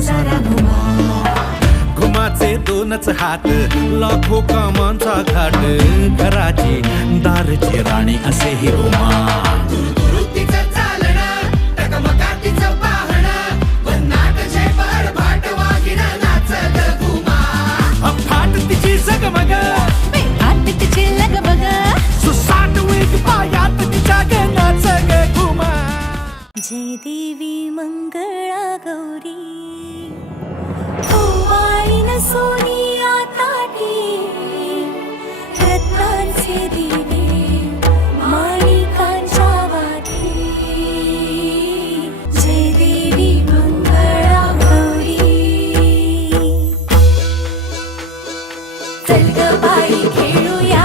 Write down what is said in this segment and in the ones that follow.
सारा घुमाचे दोनच हात लाखो कामांचा घाट घराची दारची राणी असे ही घुमा जय देवी मंगळा गौरी ओवाळीन सोनिया ताटी रत्नांचे दिवे माणिकांच्या वाटी जय देवी मंगळा गौरी चल ग बाई खेळूया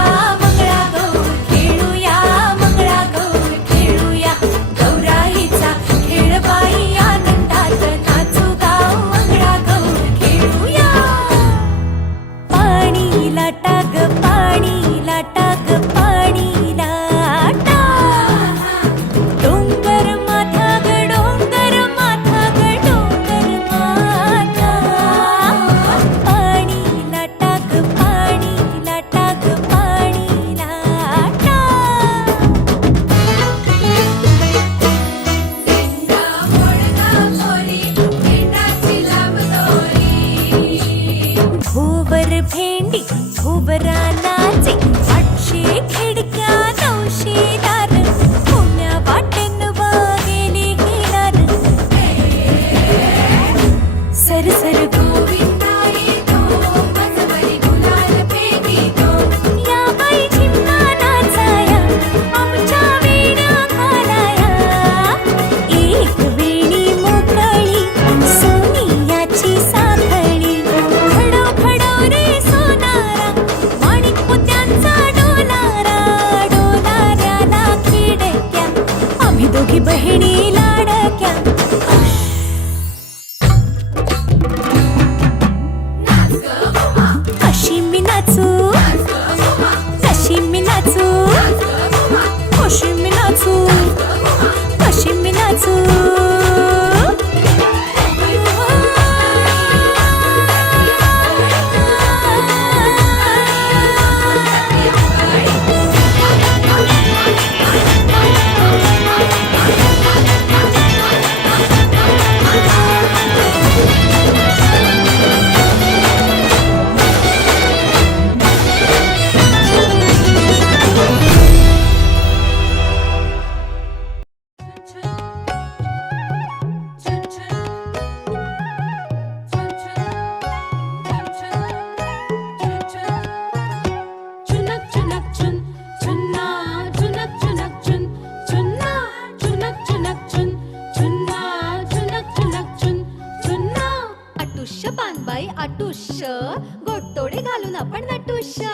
गोडतोडे घालून आपण नटुष्य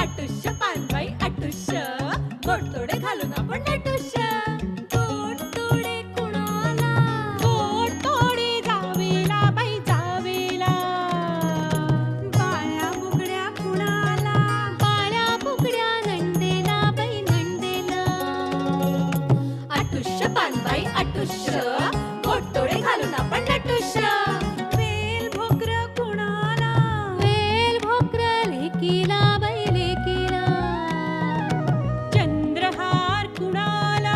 आटुष्य पानबाई आटुष्य गोडतोडे घालून आपण नटुष्य गोडतोडे कुणाला गोडतोडे जावेला बाई जावेला बाळ्या बुगड्या कुणाला बाळ्या बुगड्या नंदेला बाई नंदेला आटुष्य पानबाई आटुष्य गोडतोडे घालून आपण नटुष्य चंद्रहार कुणाला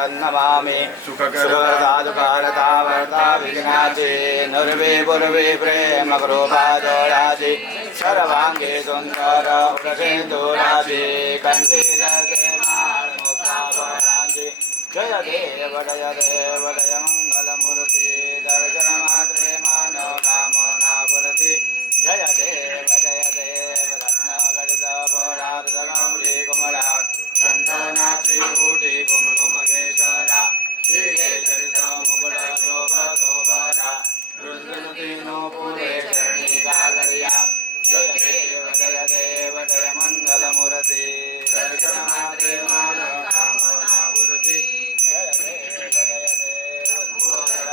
तन्नमामि सुखकरता दुःखहरता वर्ता विघ्नाचे नर्वे पूर्वे प्रेम कृपा जोडाचे सर्वांगे सुंदर उदसेंदुराचे कंठी जगे माळ मुक्तावरांचे जय देव जय मंगलमूर्ती दर्शन मात्रे मानव कामना पुरती जय देव रत्नगडद पोळार्ध गौरी कुमरा संतनाची कोटी कुमकुमकेशरा श्रीकेशरित मुकुट शोभतो बरा रुद्रनुतीनो पुरे चरणी गागर्या जय देव जय मंगलमूर्ती दर्शन मात्रे मानव कामना पुरती जय देव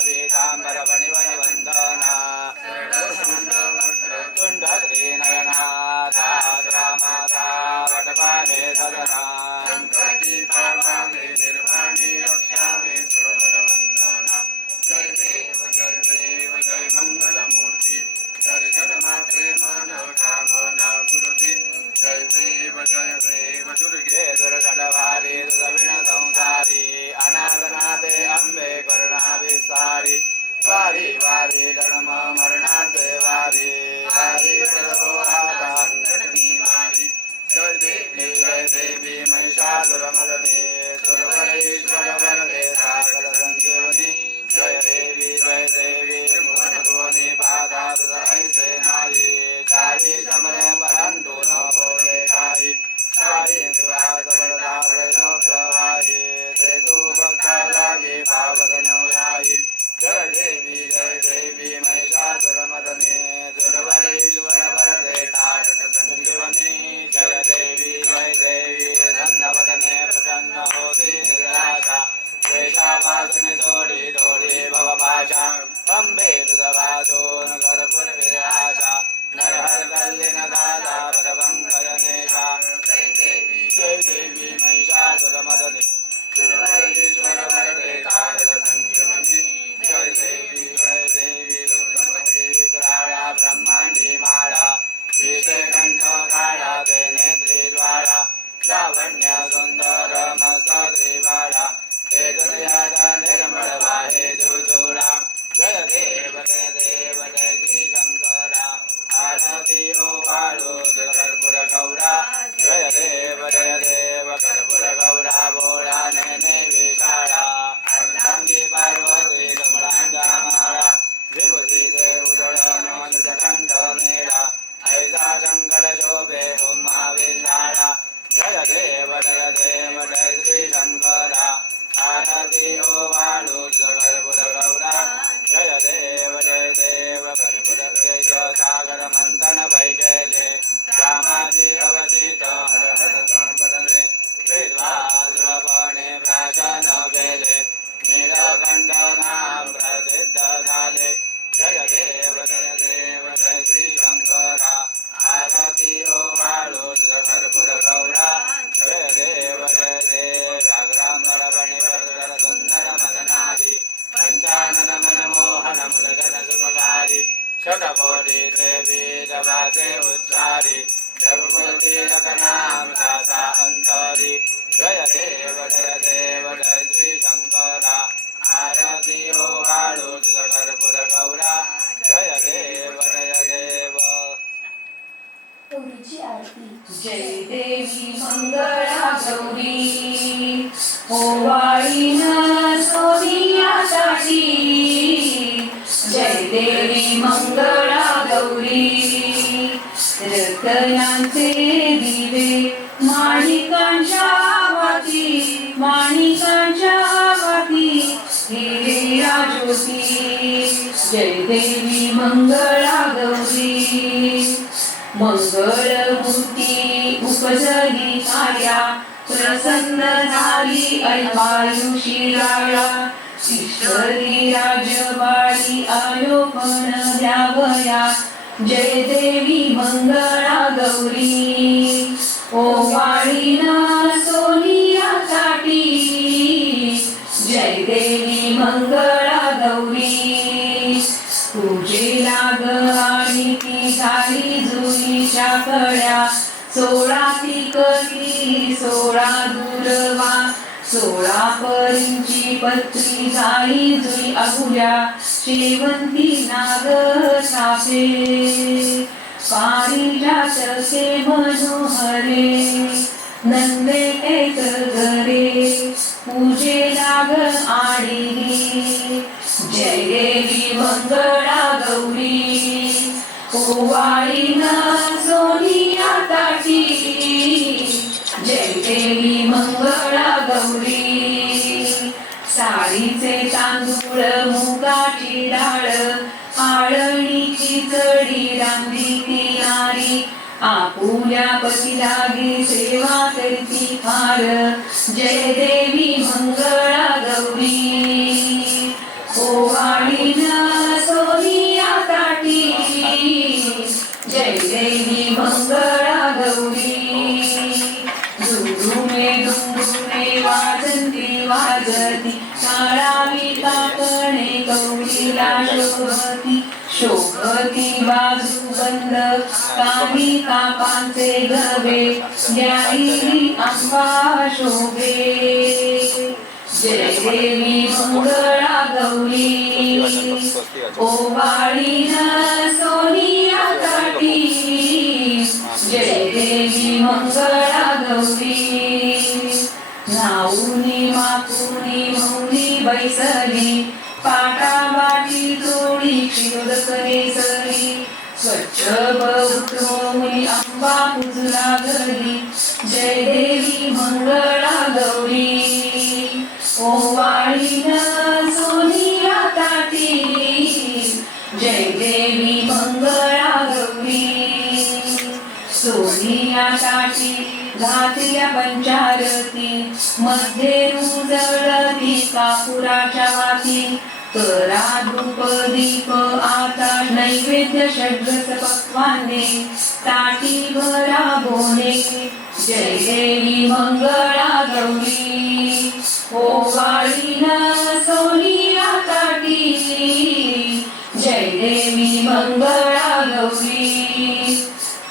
पीतांबर फणिवर वंदना तुंडक्री नयना माता वटपाने सदना संकटी पावामे निर्वाणी रक्षामे सुरवर वंदना जय देव जय मंगलमूर्ती दर्शन मात्रे मन कामना पुरती जय देव दुर्गे दुर्गणवारी दुर्विण संसारी अनाथनाथे अंबे करुणा विस्तारी वारी वारी धर्म मरणाचे वारी वारी प्रदोहारी जय देवी महिषासुरमर्दिनी सुरवरेश्वर वरदे सागर संजीवनी जय देवी मुखोनी पादात ऐसे नाई चारी समरे परंतु न बोले काही सारी विवाद वरदा प्रणो प्रवाही ते तू भक्ता लागे पावत नवराही जय देवी महिषासुरमर्दिनी सुरवरेश्वर वरदे तारक संजीवनी जय देवी प्रसन्नवदने प्रसन्न होती निराशा देशावासिनी सोडी दोडी भवभाषा अंबे दुधवासोन कर्पूर विराशा नरहर कल्लिन दादा परमंगलनेशा जय देवी महिषासुरमर्दिनी सुरवरेश्वर वरदे तारक संजीवनी जय देवी विग्रहाळा ब्रह्मांडी माळा विषय कंठ काळा ते नेत्री ज्वाळा लावण्य सुंदर मस्त त्रिवाळा ते दुर्याचा निर्मळ वाहे जुजुळा जय देव जय श्री शंकरा आरती ओ वाळू कर्पूर गौरा जय देव कर्पूर गौरा भोळा नेने विशाळा अर्धांगी पार्वती कमळांच्या माळा विभूतीचे उदळण कंठ निळा ऐसा शंकर शोभे उमा विशाळा जय देव जय श्री शंकरा आरती ओ वाळू कर्पूर गौरा जय देव कर्पूर तेज सागर मंथन भै गेले श्यामाजी अवचित हर हर संपटले विद्वासपणे प्राशन गेले नीलकंठ नाम प्रसिद्ध झाले जय देव जय श्री शंकरा आरती ओ वाळू कर्पूर गौरा जय देव व्याघ्रांबर फणिवर सुंदर मदनादी पंचानन मनमोहन मुदगन सुखकारी शतकोटीचे बीजवाचे उच्चारी रघुपती रघुनाम दासा अंतरी जय देव जय श्री शंकरा आरती ओ वाळू कर्पूर गौरा जय देव गौरीची आरती जय देवी मंगळा गौरी ओवाळीन सोनियासाठी जय देवी मंगळा गौरी रतनांचे दिवे माणिकांच्या वाती हिरे ज्योती जय देवी मंगळा गौरी मंगलमूर्ती उपजली कार्या प्रसन्न झाली ऐवायुषी राया ईश्वरी राजवाडी आयोपन द्यावया जय देवी मंगळा गौरी ओवाळीन सोनियासाठी जय देवी मंगळा गौरी पूजेला ग आणि ती झाली जुईच्या कळ्या 16 ती कधी 16 दुर्वा 16 परींची पत्री झाली जुई अगुल्या शेवंती नाग सापे पारिजातके मनोहरे नंदे एक घरे पूजे नाग आडिली जय देवी मंगळा गौरी ओवाळीन सोनिया ताटी जय देवी मंगळा गौरी साडीचे तांदूळ मुगाची डाळ आळणीची चढी रांधी ती नारी आपुल्या पती लागी सेवा करती फार जय देवी मंगळा गौरी ओवाळीन सोनिया ताटी जय देवी मंगळा गौरी दुंदुमे वाजंती वाजती टाळावी काकणे गौरीला शोभती बाजू बंद काही कापांचे गवे द्याई आंबा शोभे जय देवी मंगळा गौरी ओवाळीन सोनिया ताटी जय देवी मंगळा गौरी नाऊनी माकुनी मौनी बैसली पाटाबाटी जोडी क्षीरोदक नेसली स्वच्छ बहुतोनी आंबा पुजला घरी जय देवी मंगळा गौरी ओवाळीन सोनिया ताटी जय देवी मंगळा गौरी सोनिया ताटी घातल्या पंचारती मध्ये उजळती कापुराच्या वाती करा धूप दीप आता नैवेद्य षड्रस पक्वाने ताटी भरा बोने जय देवी मंगळा गौरी ओवाळीन सोनिया ताटी जय देवी मंगळा गौरी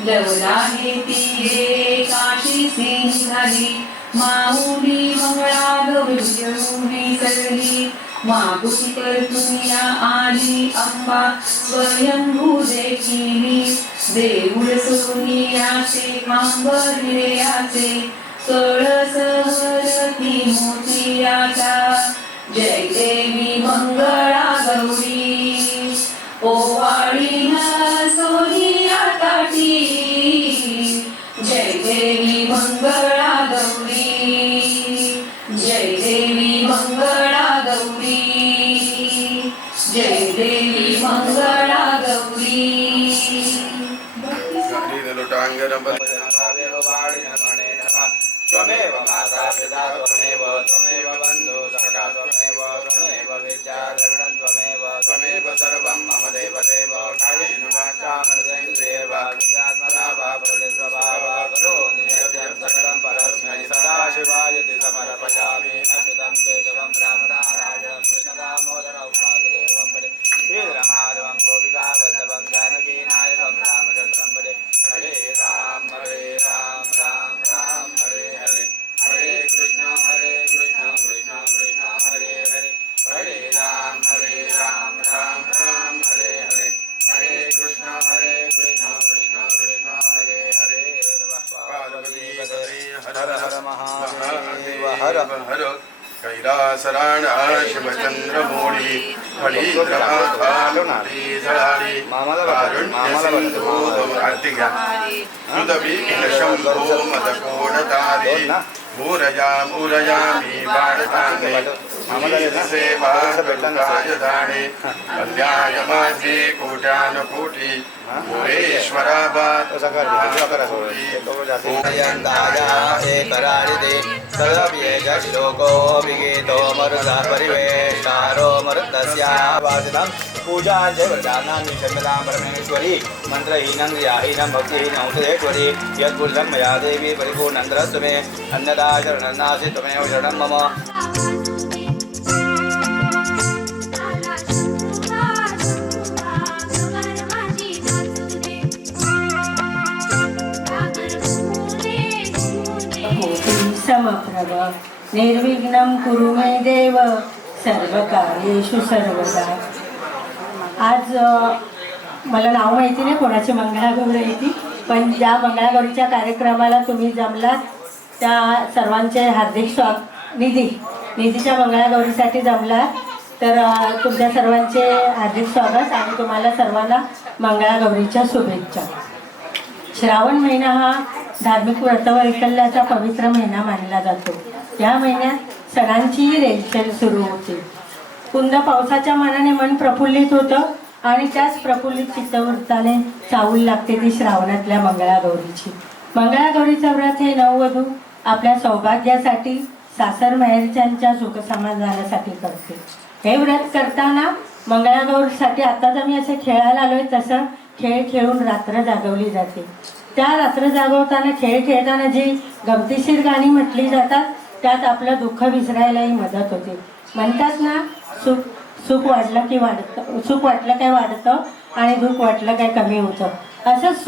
लवलाहे ती काशी सिंहाली माऊली मंगळा गौरी सरली मागुती परतुनिया आली अंबा स्वयंभू देखिली देऊळ सोनियाचे मांबर्याचे कळसवरती मोतियाचा जय देवी मंगळा गौरी ओवाळीन सोनिया ताटी जय देवी मंगळा गौरी जय देवी मंगळा गौरी जय देवी मंगळा गौरी त्वमेव माता पिता त्वमेव त्वमेव बन्धु सखा त्वमेव त्वमेव विद्या द्रविणं त्वमेव सर्वं मम देव देव कायेन वाचा मनसेन्द्रिये वा विद्यात्मना वा प्रकृतिस्वभावा करोमि यद्यत् सकलं परस्मै सदाशिवायति समर्पयामि अच्युतं केशवं रामनारायणं कृष्णदामोदरं वासुदेवं भजे श्रीधरं माधवं गोपिका वल्लभं जानकीनायकं रामचन्द्रं भजे हरे राम राम राम हरे हरे हरे कृष्ण कृष्ण कृष्ण हरे हरे हरे राम राम राम हरे हरे हरे कृष्ण कृष्ण कृष्ण हरे हरे पार्वती हर हर महादेव हर हर कैलासराणा शिवचंद्रमौळी फणीन्द्रमाधालुनारी झळारी कारुण्यसिंधू कार्तिका शंभो मदकोणतारी मूरयामी बाळताने सेवायदाणे कल्यायमासी कोट्यानुकोटी श्लोको परिवेशारो मरुतस्यावादितं पूजा जयवदानानि चन्द्रां परमेश्वरी मन्त्रहीनं क्रियाहीनं भक्तिहीनं सुदेश्वरी यत्पुरुषं मया देवी परिपूर्णन्तरस्तु मे अन्यदा शरणन्नासि त्वमेव शरणं मम समप्रभ निर्विघ्नं कुरु मे देव सर्वकार्येषु सर्वदा. आज मला नाव माहिती नाही कोणाची मंगळागौर आहे ती, पण ज्या मंगळागौरीच्या कार्यक्रमाला तुम्ही जमलात त्या सर्वांचे हार्दिक निधीच्या मंगळागौरीसाठी जमलात तर तुमच्या सर्वांचे हार्दिक स्वागत आणि तुम्हाला सर्वांना मंगळागौरीच्या शुभेच्छा. श्रावण महिना हा धार्मिक व्रतवैकल्याचा पवित्र महिना मानला जातो. या महिन्यात सणांचीही रेलचेल सुरू होते. कुंद पावसाच्या मनाने मन प्रफुल्लित होतं आणि त्याच प्रफुल्लित चित्तवृत्ताने चाहूल लागते ती श्रावणातल्या मंगळागौरीची. मंगळागौरीचं व्रत हे नववधू आपल्या सौभाग्यासाठी सासर माहेरच्यांच्या सुखसमाधानासाठी करते. हे व्रत करताना मंगळागौरीसाठी आताच आम्ही असे खेळायला आलोय तसं खेळ खेळून रात्र जागवली जाते. त्या रात्र जागवताना खेळ खेळताना जी गमतीशीर गाणी म्हटली जातात त्यात आपलं दुःख विसरायलाही मदत होते. म्हणतात ना सुख वाटलं काय वाढतं आणि दुःख वाटलं काय कमी होतं. असंच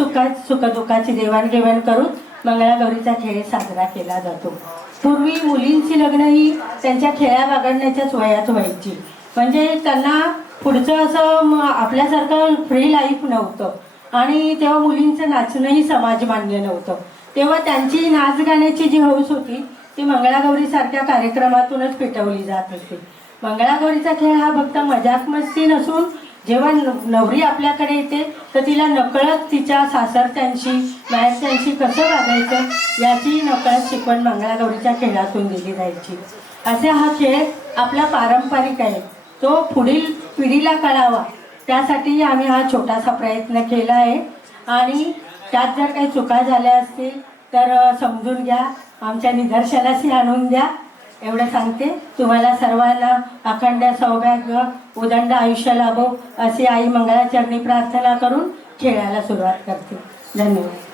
सुखदुःखाची देवाणघेवाण करून मंगळागौरीचा खेळ साजरा केला जातो. पूर्वी मुलींची लग्न ही त्यांच्या खेळ्या बागडण्याच्याच वयात व्हायची. म्हणजे त्यांना पुढचं असं आपल्यासारखं फ्री लाईफ नव्हतं आणि तेव्हा मुलींचं नाचणंही समाज मान्य नव्हतं. तेव्हा त्यांची नाच गाण्याची जी हौस होती ती मंगळागौरीसारख्या कार्यक्रमातूनच पेटवली जात असते. मंगळागौरीचा खेळ हा फक्त मजाक मस्ती नसून जेव्हा नवरी आपल्याकडे येते तर तिला नकळत तिच्या सासरच्यांशी माहेरच्यांशी कसं वागायचं याची नकळत शिकवण मंगळागौरीच्या खेळातून दिली जायची. असे हा खेळ आपला पारंपरिक आहे, तो पुढील पिढीला कळावा त्यासाठी आम्ही हा छोटासा प्रयत्न केला आहे. आणि त्यात जर काही चुका झाल्या असतील तर समजून घ्या, आमच्या निदर्शनाशी आणून द्या एवढं सांगते. तुम्हाला सर्वांना अखंड सौभाग्य उदंड आयुष्य लाभो अशी आई मंगळाचरणी प्रार्थना करून खेळायला सुरुवात करते. धन्यवाद.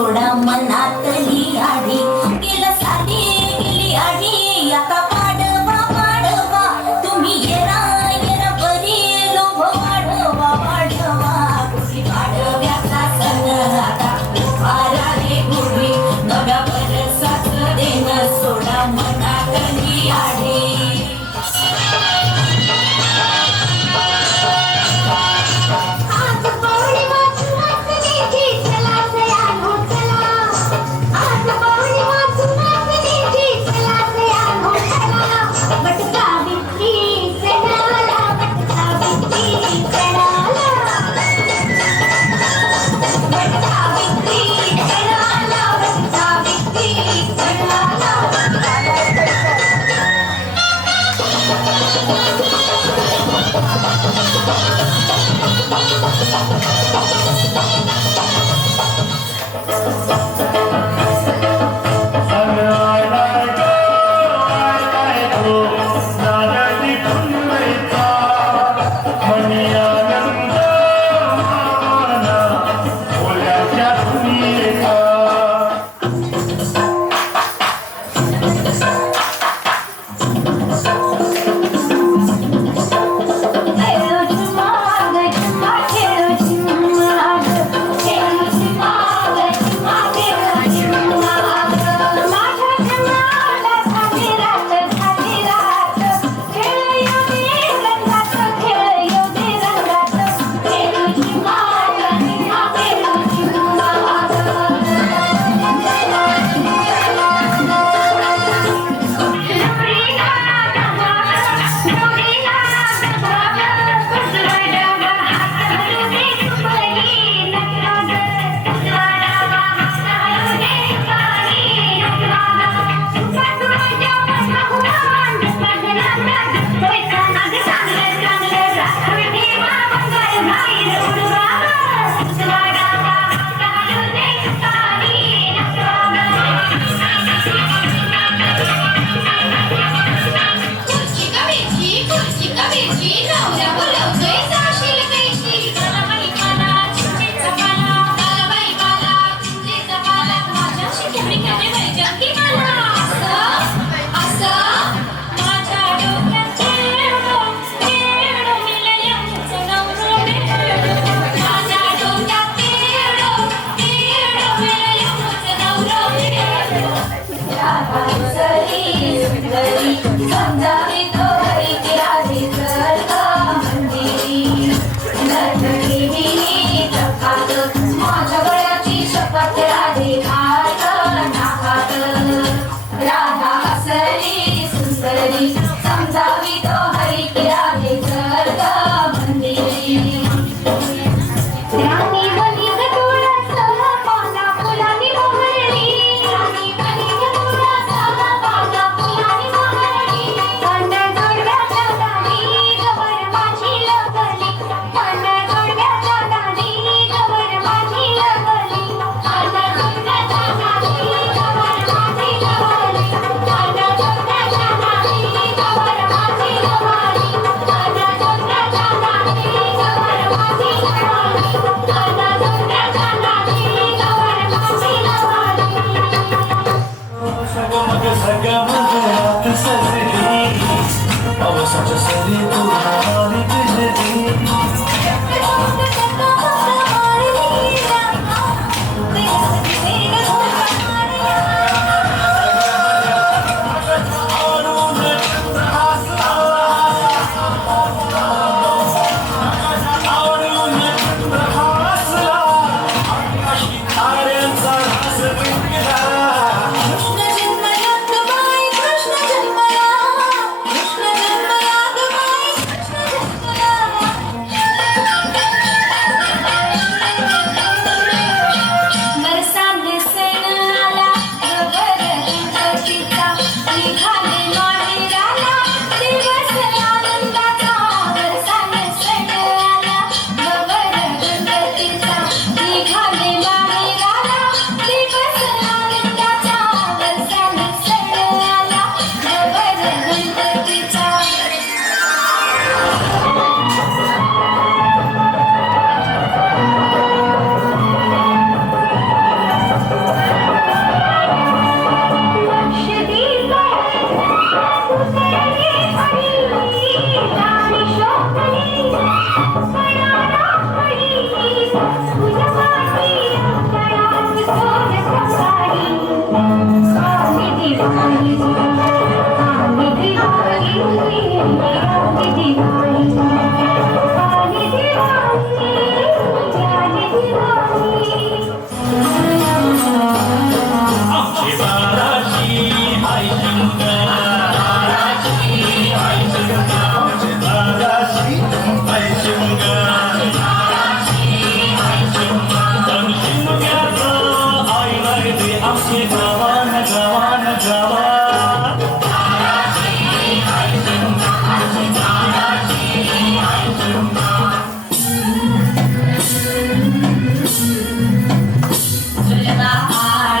सोडा मनातली आढी गेलं साली गेली आढी आता पाडवा पाडवा तुम्ही येरा येरा बरी लोभ वाढवा वाढवा गुढी पाडव्याचा सण आता उभारा रे गुढी नव्या वर्षात देणं सोडा मनातली आढी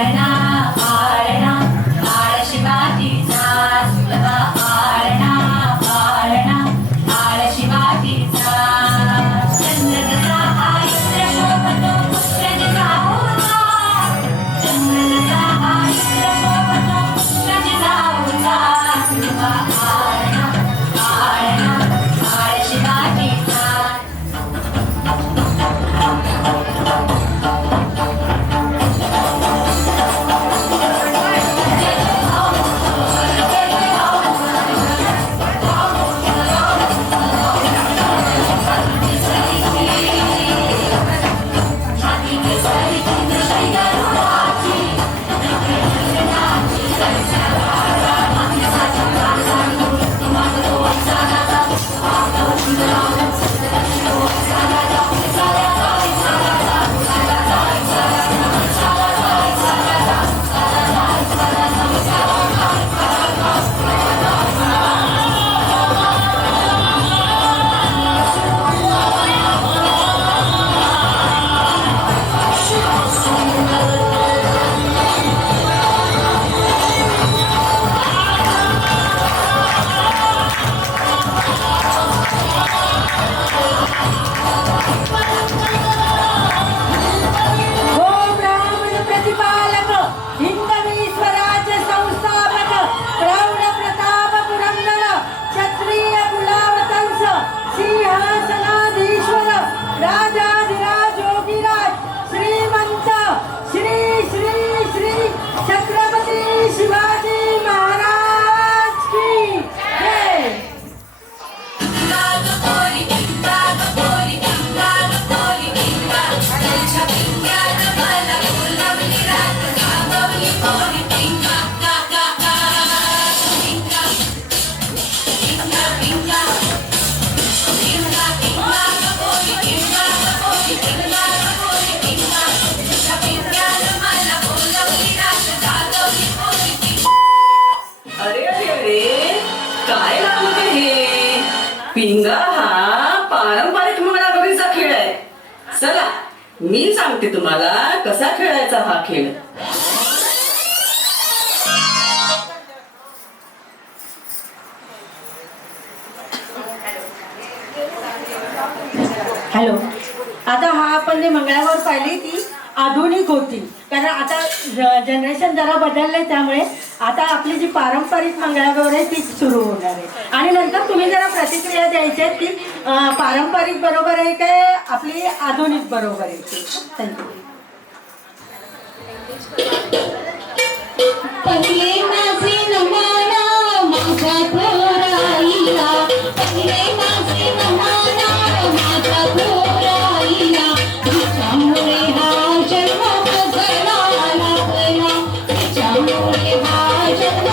आळणा आळणा आळशिवाजीचा सुलभा आळणा आळणा आळशिवाजीचा चंद्र जसा हा इंद्र शोभतो पुत्र जसा होता चंद्र जसा हा इंद्र शोभतो पुत्र जसा होता सुलभा आळणा आळणा आळशिवाजीचा हो ब्राह्मण प्रतिपालक हिंदवी स्वराज्य संस्थापक प्रौढ प्रताप पुरंदर क्षत्रिय कुलावतंस सिंहासनाधीश्वर राजाधिराज योगीराज श्रीमंत श्री श्री श्री छत्रपती शिवाजी महाराज की जय. अरे अरे अरे काय लागलं ते हे पिंगा हा पारंपरिक मंगळागौरीचा खेळ आहे. चला मी सांगते तुम्हाला कसा खेळायचा हा खेळ. हॅलो. आता हा आपण जे मंगळागौर पाहिली ती आधुनिक होती कारण आता जनरेशन जरा बदललंय त्यामुळे आता आपली जी पारंपरिक मंगळागौर आहे ती सुरू होणार आहे आणि नंतर तुम्ही जरा प्रतिक्रिया द्यायची आहे की पारंपरिक बरोबर आहे काय आपली आधुनिक बरोबर आहे. थँक्यू. पहिले माझे नमाना माझ्या थोराईला पहिले माझे नमाना माझ्या थोराईला तिच्यामुळे हा जन्म जगला लागला तिच्यामुळे हा जन्म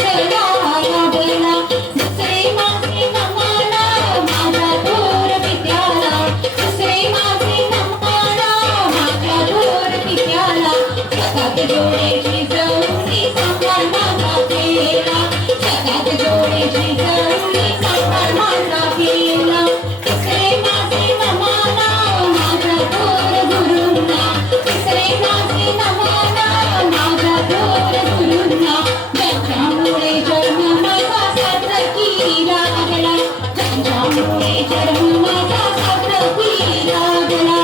जगला लागला दुसरे माझे नमाना माझ्या थोर पित्याला दुसरे माझे नमाना माझ्या थोर पित्याला जगात जोडेची जवळी सांभाळ माझा केला जगात जोडेची जवळी सांभाळ माझा केला तिसरे माझे नमाना माझा थोर गुरुंना तिसरे माझे नमाना माझा थोर गुरुंना ज्यांच्यामुळे जन्म माझा सार्थकी लागला ज्यांच्यामुळे जन्म माझा सार्थकी लागला.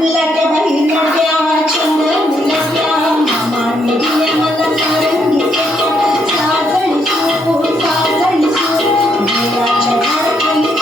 लग्या बाई लग्या चंदन लग्या मामाने दिले मला सारंगी साजळी सू देवाच्या घरातली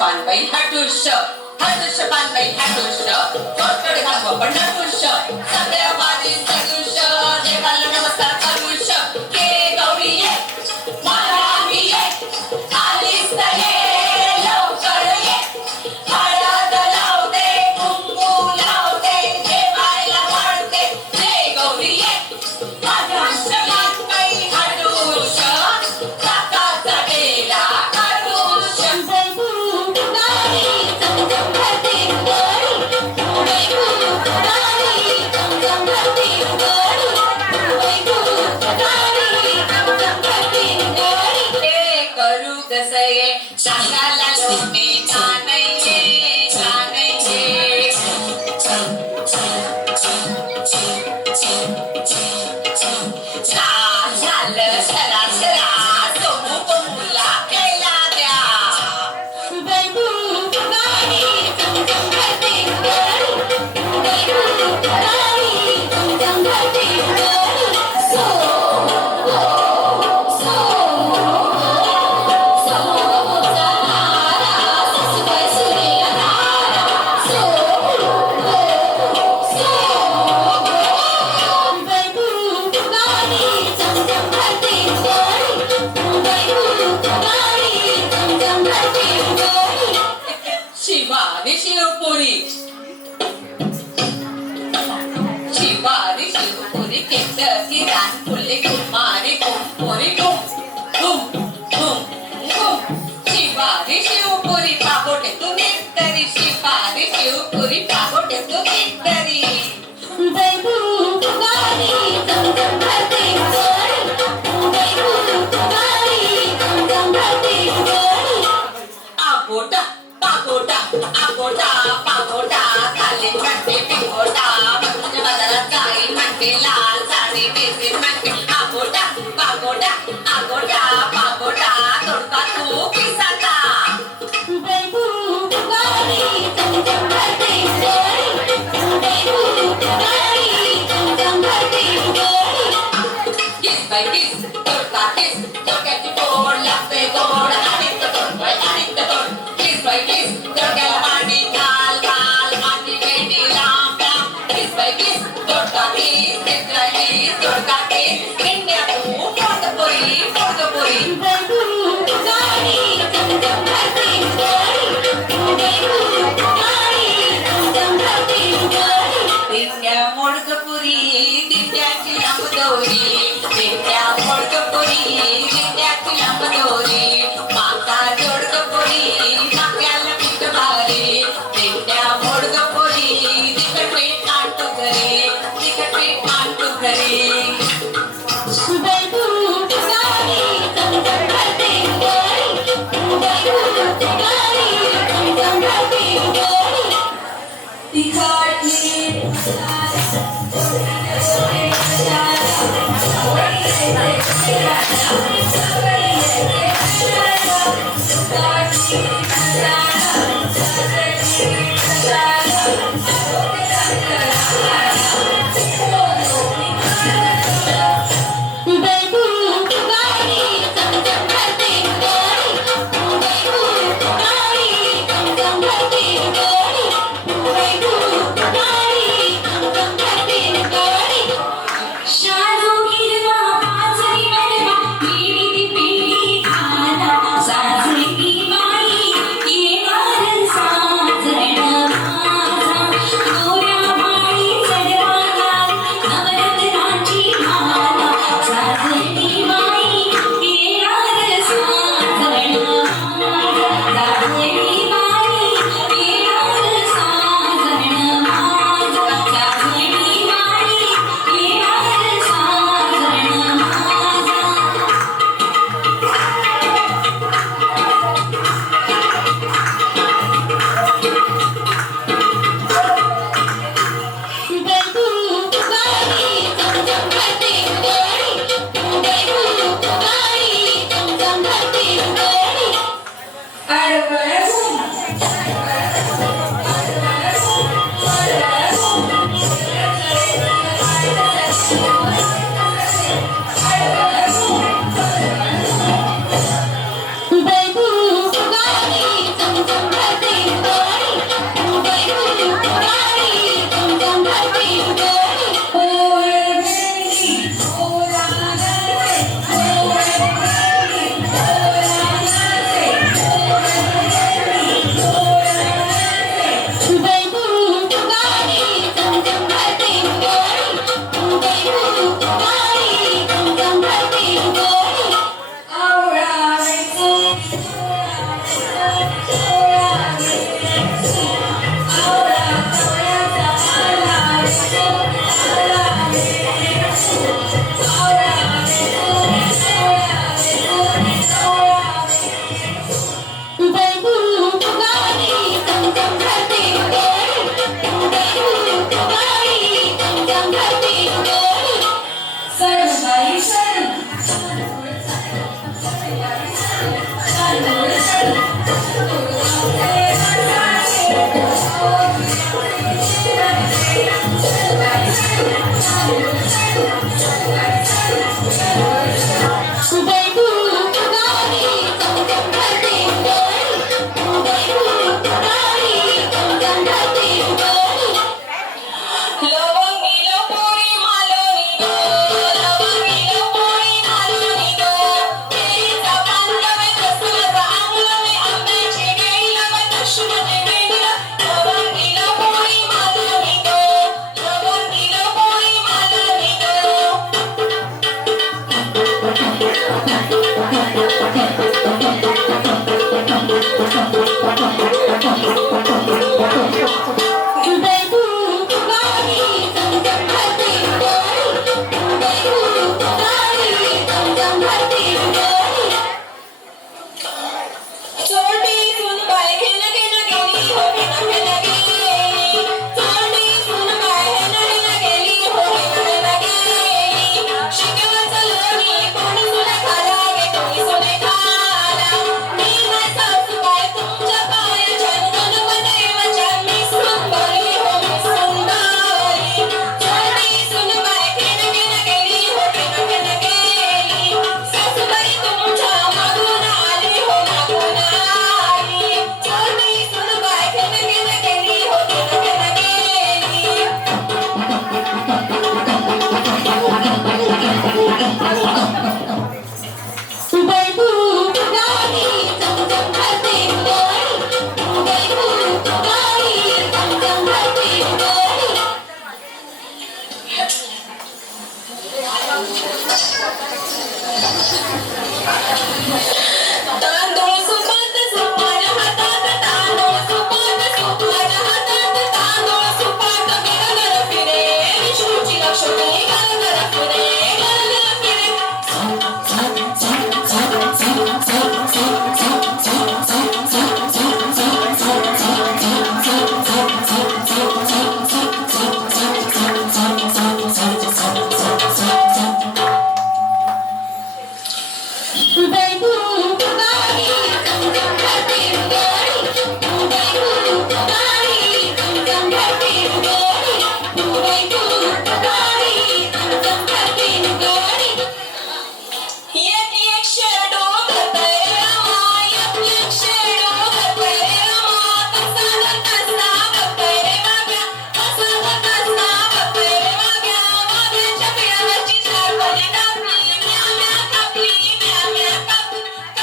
पानबाई हटुश हटुश पानबाई हटुश कोटकडे घालव पण नटुश सगळ्या बाजी सगुश देवाला नमस्कार करुश के गौरी ये महाराणी ये आलीस ये लवकर ये हळद लावते कुंकू लावते देवाला वाढते जय गौरी ये हटुश पानबाई हटुश काकाचा डेला सांगायला लोटे छानये छानये झालं सरा सरा सोमू कोंबूला केला द्या शिवपुरी शिवारी शिवपुरी केतकी रान फुले कुमारी कुंपोरी कुम कुम कुम कुम शिवारी शिवपुरी पागोटे तू निकरी शिवारी शिवपुरी पागोटे तू निकरी आगोटा पागोटा आगोटा पागोटा खाली म्हणते पिंगोटा म्हणजे बाजारात जाईल म्हणते लाल साडी बेसे म्हणते आगोटा पागोटा आगोटा पागोटा तोडका तू पिसाचा किस बाय किस तोडका किस तोडक्याची गोड लागते गोड आणि तोड किस बाय किस तोडक्याला मांडी घाल घाल माती वेडी लांब लांब किस बाय किस तोडका किस तोडका किस इंडिया तू पोटपोरी दिंड्या मोडकपुरी दिंड्याची लांबदोरी दिंड्या मोडकपुरी दिंड्याची लांबदोरी माका जोडकपुरी माक्याला पीठ भारी दिंड्या मोडकपुरी तिखट पीठ आणतो घरी तिखट पीठ आणतो घरी शाडू हिरवा पाचरी मडवा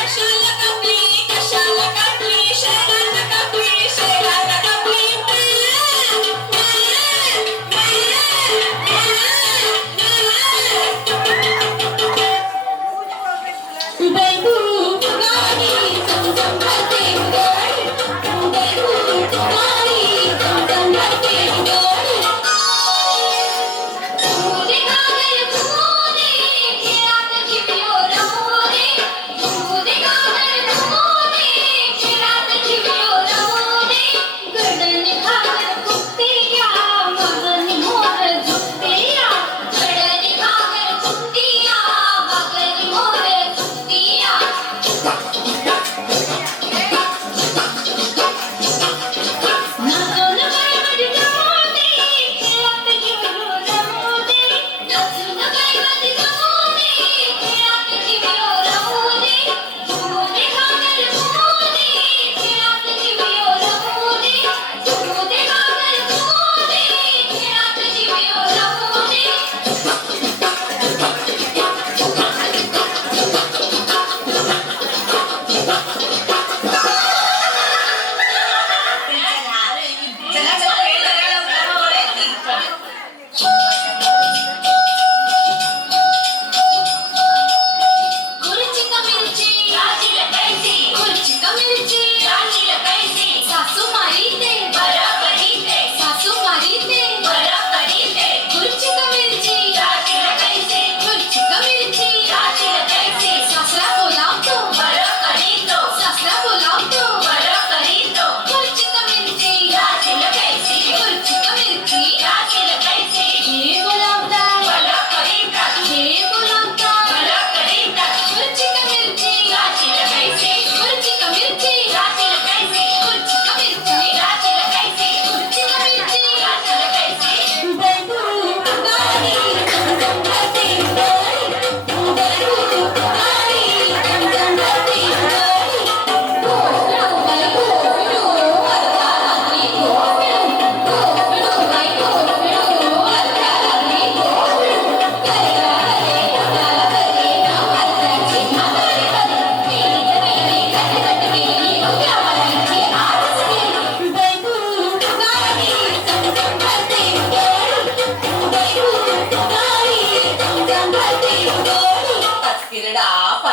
कशी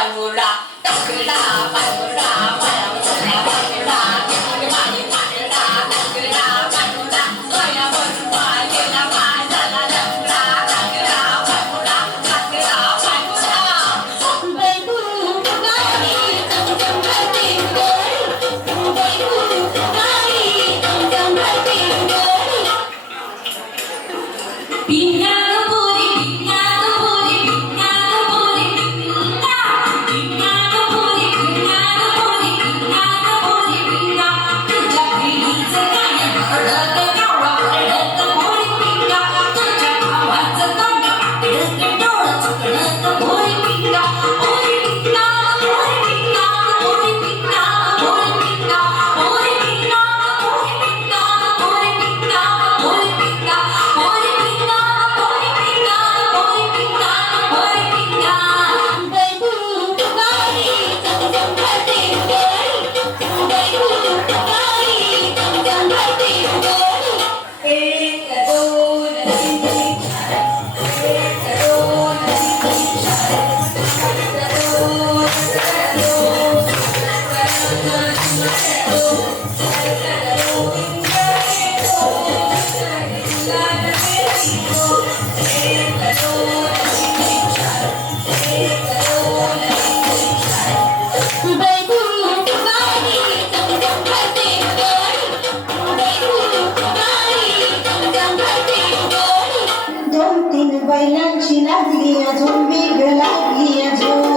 पांडुरा टाकला पांडुरा मला बोला पांडुरा माझी पांडुरा टाकला पांडुरा सोया बनवा गेला माझा लंगडा टाकला पांडुरा टाकला पांडुरा बैगुरू गाडी चमचम करते गडी बैगुरू गाडी चमचम करते गडी पिंगा बैलांची लागली अजून वेगळं लागली अजून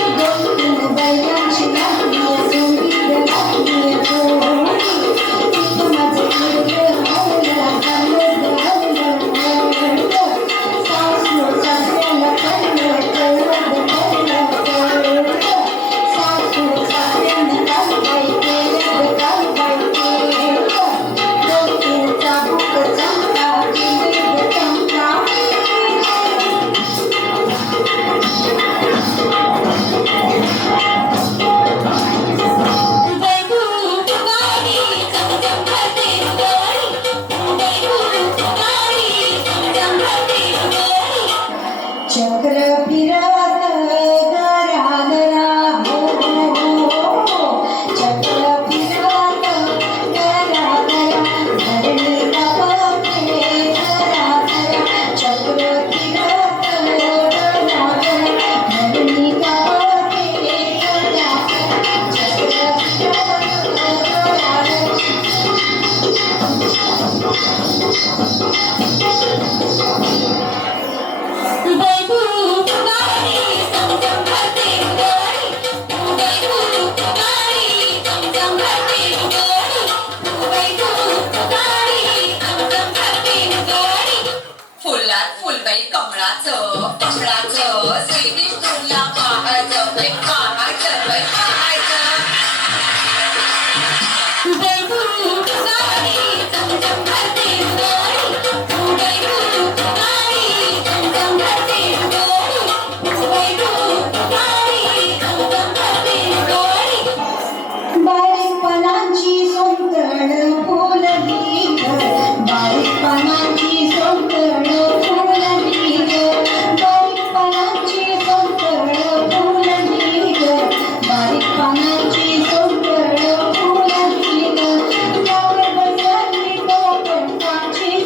दोन तीन बैलांची लागली अजून वेगळं लागली अजून माझं वेगळं हरलं सासू सासऱ्याला कळलं सासू सासऱ्यानं काल बाई केलं काल बाई केलं दोन तीन चाबूक चमका केलं चमका चक्र फिरत गरा गरा हो चक्र फिरत गरा गरा धरणी कापते गरा गरा चक्र फिरत गरा गरा धरणी कापते गरा गरा चक्र फिरत गरा बैगुरू गाडी चमचम करते गडी बैगुरू गाडी चमचम करते गडी बैगुरू गाडी चमचम करते गडी फुलात फुलबाई कमळाचं श्री विष्णूला पाहायचं पाहायचं बैगुरू गाडी चमचम करते गडी बैगुरू गाडी चमचम करते गडी बैगुरू गाडी चमचम करते गडी बारीक पानांची सोंतण फुलली बारीक पानांची सोंतण फुलली बारीक पानांची सोंतण फुलली बारीक पानांची सोंतण फुलली गावे बसली कोकणची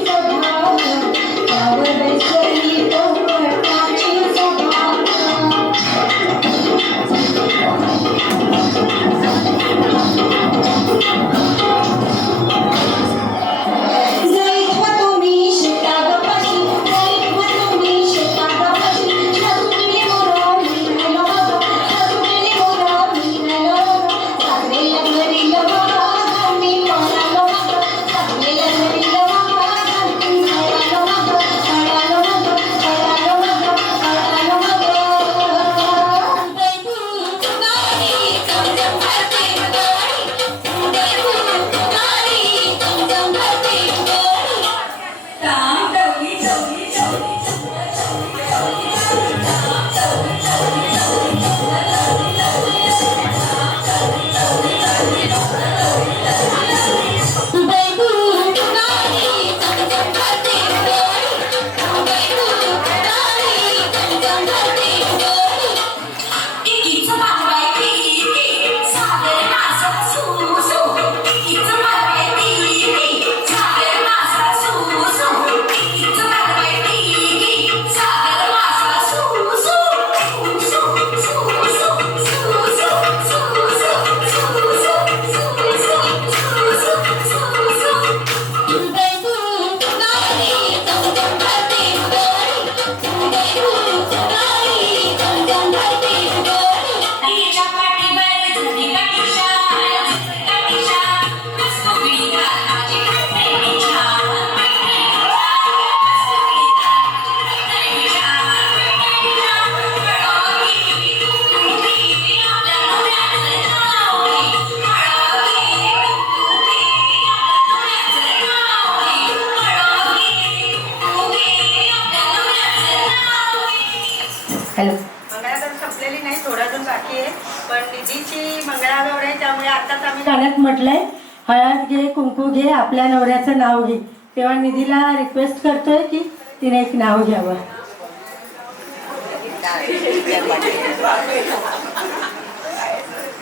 थोडंसं बाकी आहे. पण निधीची मंगळागौर आहे त्यामुळे आताच आम्ही गाण्यात म्हटलंय, हळद घे कुंकू घे आपल्या नवऱ्याचं नाव घे. तेव्हा निधीला रिक्वेस्ट करतोय की तिने एक नाव घ्यावं.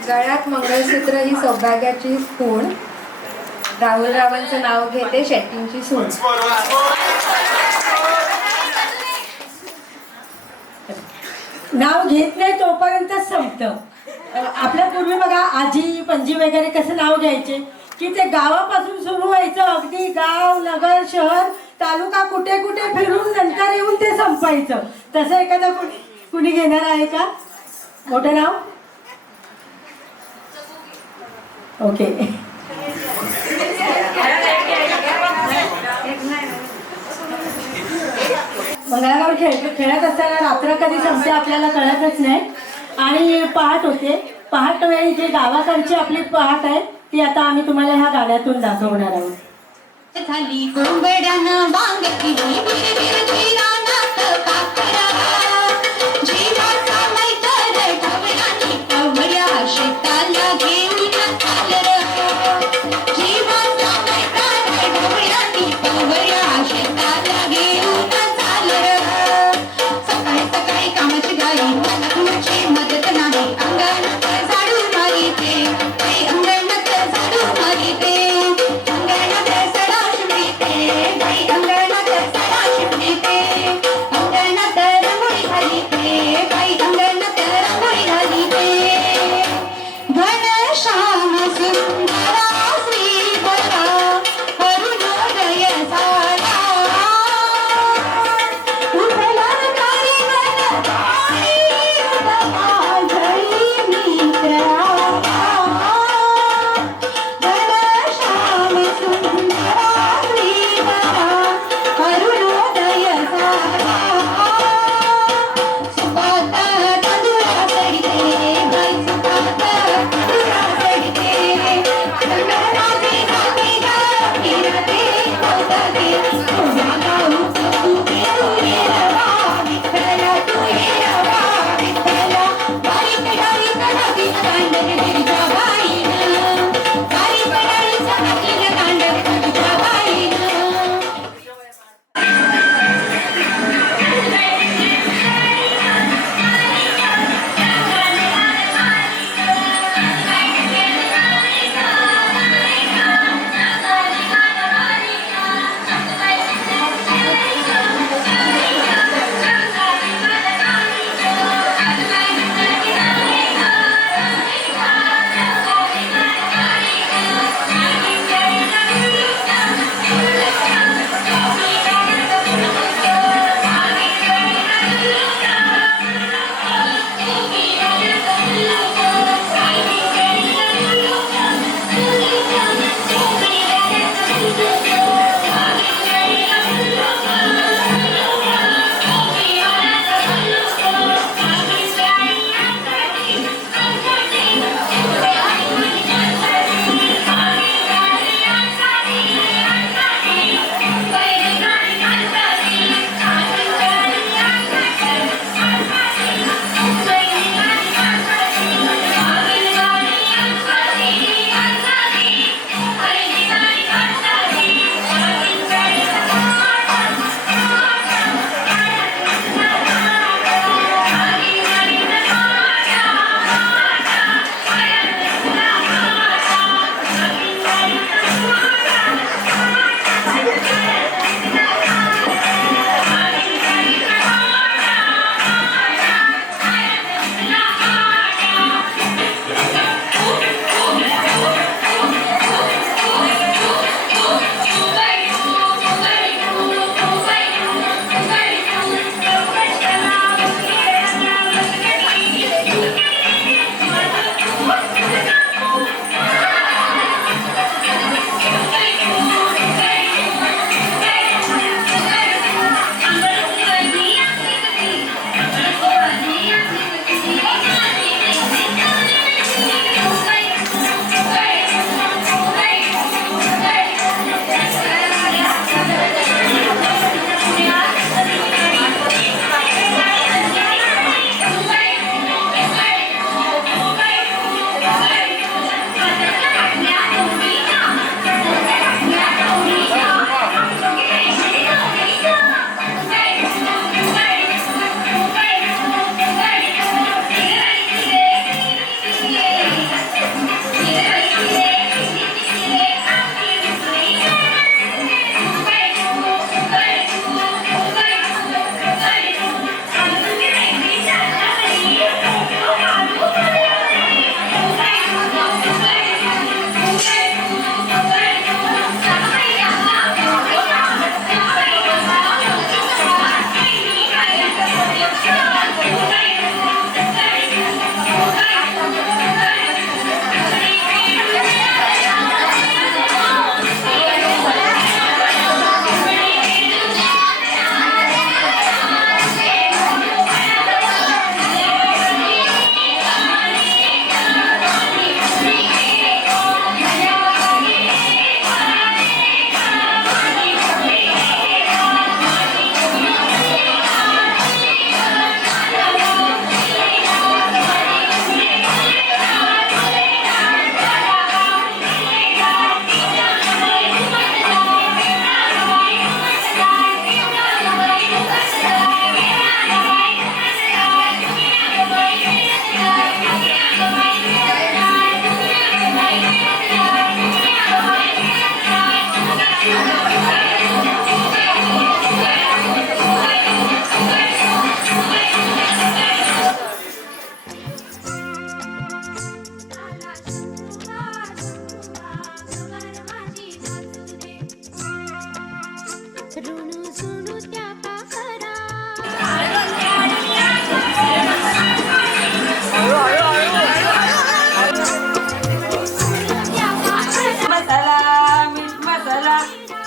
गळ्यात मंगळसूत्र ही सौभाग्याची खूण. राहुल रावांचं नाव घेते शेट्टींची सून. नाव घेत नाही तोपर्यंतच संपतं. आपल्या पूर्वी बघा आजी पणजी वगैरे कसं नाव घ्यायचे की ते गावापासून सुरू व्हायचं, अगदी गाव नगर शहर तालुका कुठे कुठे फिरून नंतर येऊन ते संपायचं. तसं एखादं कुणी घेणार आहे का मोठं नाव? ओके. मंगळागौर खेळत असताना रात्र कधी संपते आपल्याला कळतच नाही आणि पहाट होते. पहाट वेळी जे गावाकडची आपली पहाट आहे ती आता आम्ही तुम्हाला ह्या गाण्यातून दाखवणार आहोत. झाली कोंबड्यानं बांग केली रानात काकरा. जीवाचा मैतर ढवळ्यानी कवड्या शेताला घेऊन चालर. जीवाचा मैतर ढवळ्यानी कवड्या शेताला घेऊन चालर. सकाळी सकाळी कामाची घाई कुणाची मदत नाही. अंगणात झाडू मारीते अंगणात झाडू मारीते. अंगणात सडा शिवते अंगणात सडा शिवते अंगणात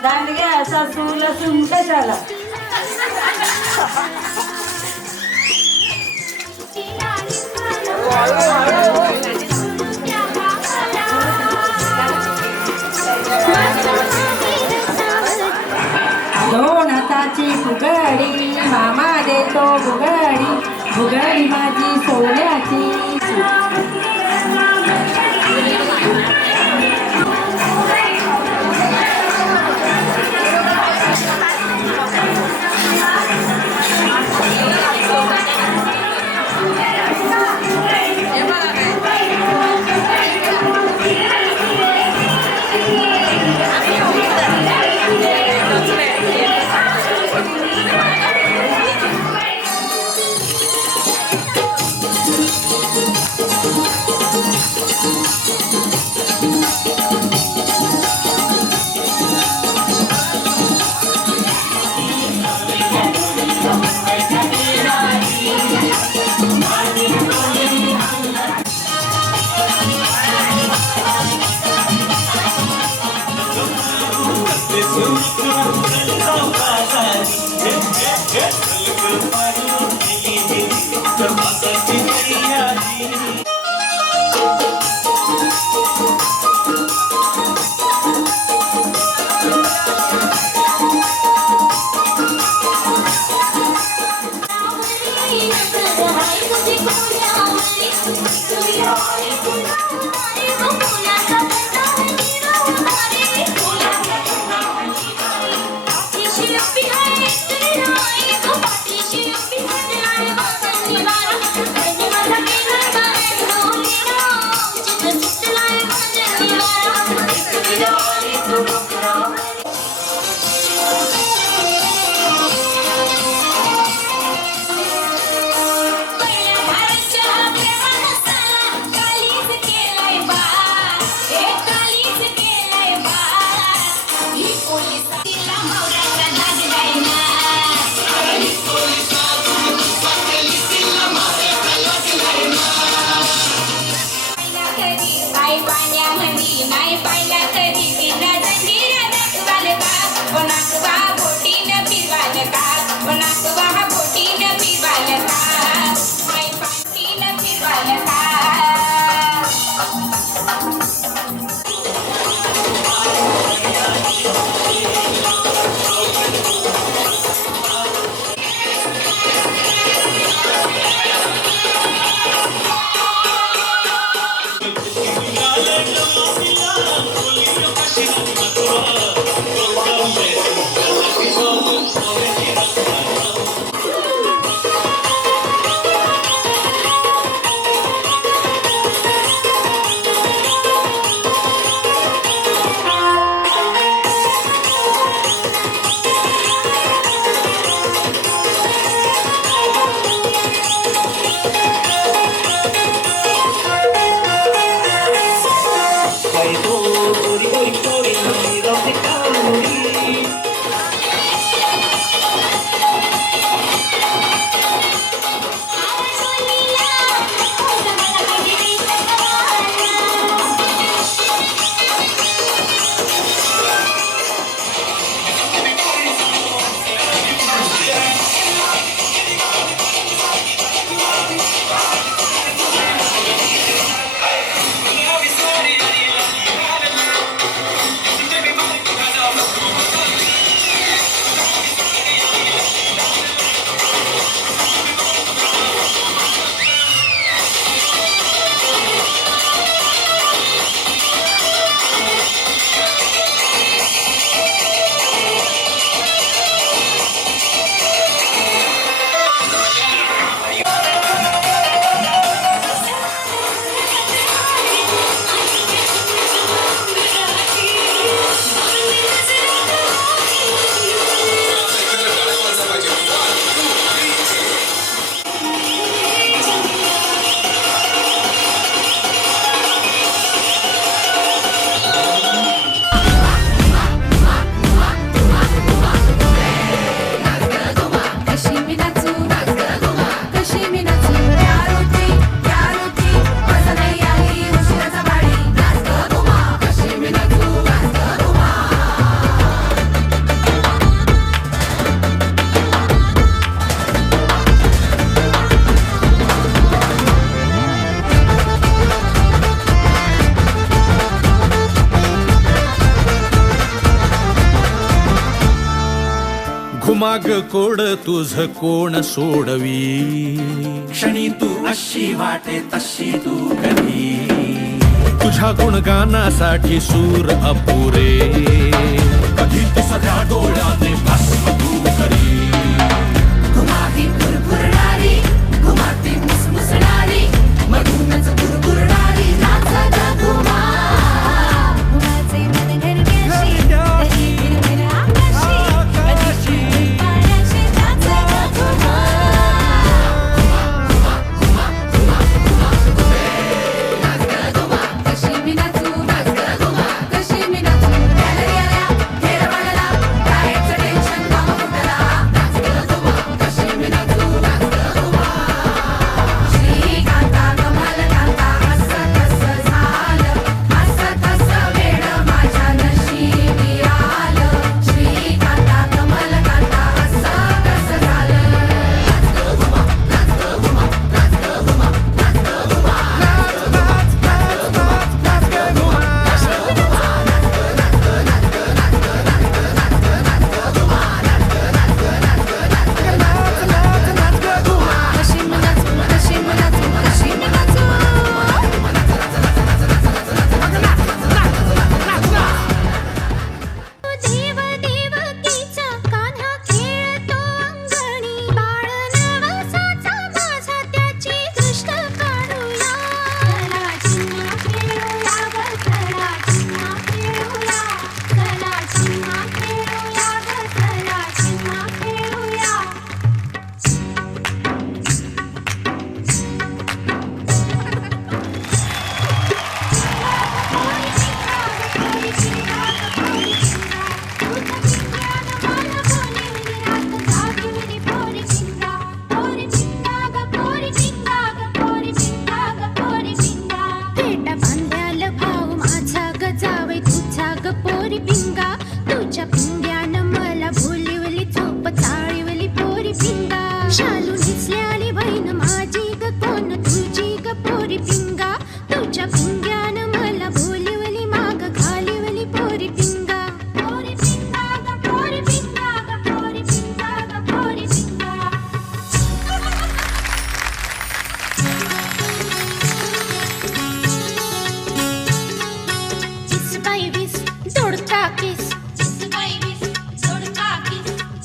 दांडग्या असा सूल असून कशाला. दोन हाताची फुगडी मामा देतो फुगडी फुगडी माझी सोन्याची. वाघ कोड तुझ कोण सोडवी. क्षणी तू अशी वाटे तशी तू कधी. तुझ्या गुणगानासाठी सूर अपुरे. कधी तुझ्या डोळ्याने भस्म तू करी. घुमाती भुरभुरणारी घुमाती मुसमुसणारी मधूनच भुरभुरणारी नाच ग घुमा. घुमाचे मन घरग्याशी कधी फिरफिर आकाशी कधी पाण्याशी नाच ग घुमा. कशी मी नाचू नाच ग घुमा कशी मी नाचू गॅलरी आल्या खेळ वाढला डाएटचं टेन्शन काम फुटला नाच ग घुमा कशी मी नाचू नाच ग घुमा. श्रीकांता कमाल कांता असं कसं झालं असं कसं वेळ माझ्या नशिबी आलं. श्रीकांता कमाल कांता असं कसं झालं. नाच ग घुमा नाच ग घुमा नाच ग घुमा नाच ग घुमा. कशी मी नाचू कशी मी नाचू कशी मी नाचू. देव देवकीचा कान्हा खेळतो अंगणी. बाळ नवसाचा माझा त्याची दृष्ट काढूया. चला चिन्हा खेळूया ग चला चिन्हा खेळूया. चला चिन्हा खेळूया ग चला चिन्हा खेळूया. तुझ्या पिंग्यानं मला भोलिवली झोप चाळीवली पोरी पिंगा. शालू निसल्याली बहीण माझी ग कोण तुझी ग पोरी पिंगा. तुझ्या पिंग्यानं मला भोलिवली माग घालिवली पोरी पिंगा. पोरी पिंगा ग पोरी पिंगा ग पोरी पिंगा ग पोरी पिंगा. वीस बाई वीस दोडका किस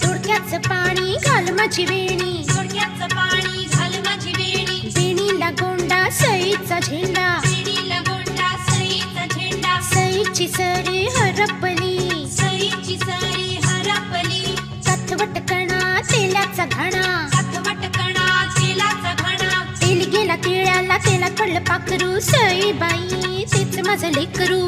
दोडक्याचं पाणी घाल माझी वेणी. दोडक्याचं पाणी घाल माझी वेणी. वेणीला गोंडा सईचा झेंडा. वेणीला गोंडा सईचा झेंडा. सईची सरी हरपली सईची सरी हरपली. कथवटकणा तेलाचा घाणा कथवटकणा तेलाचा घाणा. तेल गेला तिळ्याला तेलात पडलं पाखरू. सई बाई तेच माझं लेकरू.